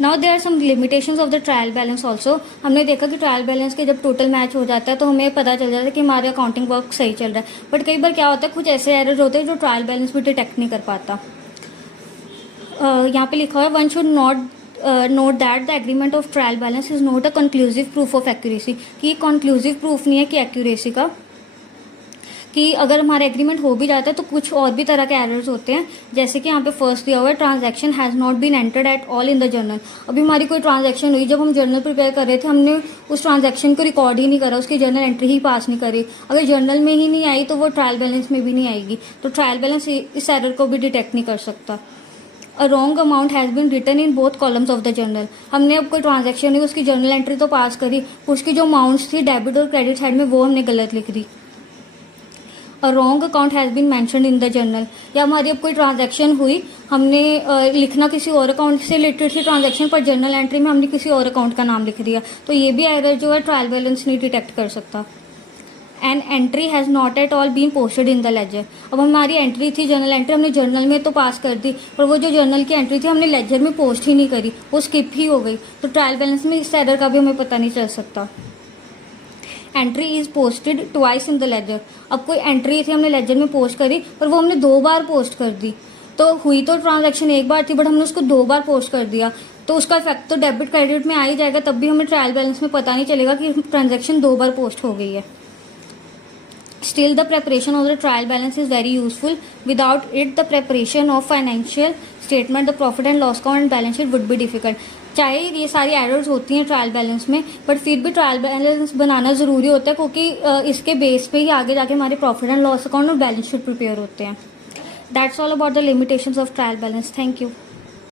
Now there are some limitations of the trial balance also. हमने देखा कि trial balance के जब टोटल मैच हो जाता है तो हमें पता चल जाता है कि हमारे अकाउंटिंग वर्क सही चल रहा है, बट कई बार क्या होता है कुछ ऐसे एरर्स होते हैं जो ट्रायल बैलेंस भी डिटेक्ट नहीं कर पाता। यहाँ पे लिखा हुआ है one should not note that the agreement of trial balance is not a conclusive proof of accuracy, कि कंक्लूसिव प्रूफ नहीं है कि एक्यूरेसी का, कि अगर हमारा एग्रीमेंट हो भी जाता है तो कुछ और भी तरह के एरर्स होते हैं। जैसे कि यहाँ पे फर्स्ट दिया हुआ है transaction has not been entered at all in the journal. अभी हमारी कोई ट्रांजैक्शन हुई, जब हम जर्नल प्रिपेयर कर रहे थे हमने उस ट्रांजैक्शन को रिकॉर्ड ही नहीं करा, उसकी जर्नल एंट्री ही पास नहीं करी। अगर जर्नल में ही नहीं आई तो वो ट्रायल बैलेंस में भी नहीं आएगी, तो ट्रायल बैलेंस इस एरर को भी डिटेक्ट नहीं कर सकता। A wrong amount has been written in both columns of the journal. हमने अब कोई ट्रांजैक्शन हुई, उसकी जर्नल एंट्री तो पास करी, उसकी जो अमाउंट्स थी डेबिट और क्रेडिट साइड में वो हमने गलत लिख दी। A wrong account has been mentioned in the journal, या हमारी अब कोई ट्रांजैक्शन हुई, हमने लिखना किसी और अकाउंट से रिलेटेड थी ट्रांजैक्शन, पर जर्नल एंट्री में हमने किसी और अकाउंट का नाम लिख दिया, तो ये भी एरर जो है ट्रायल बैलेंस नहीं डिटेक्ट कर सकता। An entry has not at all been posted in the ledger. अब हमारी एंट्री थी जर्नल एंट्री, हमने जर्नल में तो पास कर दी, पर वो जो जर्नल की एंट्री थी हमने लेजर में पोस्ट ही नहीं करी, वो स्किप ही हो गई, तो ट्रायल बैलेंस में इस एरर का भी हमें पता नहीं चल सकता। Entry is posted twice in the ledger. अब कोई एंट्री थी हमने लेजर में पोस्ट करी, पर वो हमने 2 बार पोस्ट कर दी, तो हुई तो ट्रांजैक्शन एक बार थी बट हमने उसको 2 बार पोस्ट कर दिया, तो उसका इफेक्ट तो डेबिट क्रेडिट में आ ही जाएगा, तब भी हमें ट्रायल बैलेंस में पता नहीं चलेगा कि ट्रांजैक्शन 2 बार पोस्ट हो गई है। Still, the preparation of the trial balance is very useful. Without it, the preparation of financial statement, the profit and loss account and balance sheet would be difficult. चाहे ये सारी एरर्स होती हैं trial balance में, but फिर भी trial balance बनाना ज़रूरी होता है, क्योंकि इसके बेस पे ही आगे जाके हमारे प्रॉफिट एंड लॉस अकाउंट और बैलेंस शीट प्रिपेयर होते हैं। That's all about the limitations of trial balance. Thank you.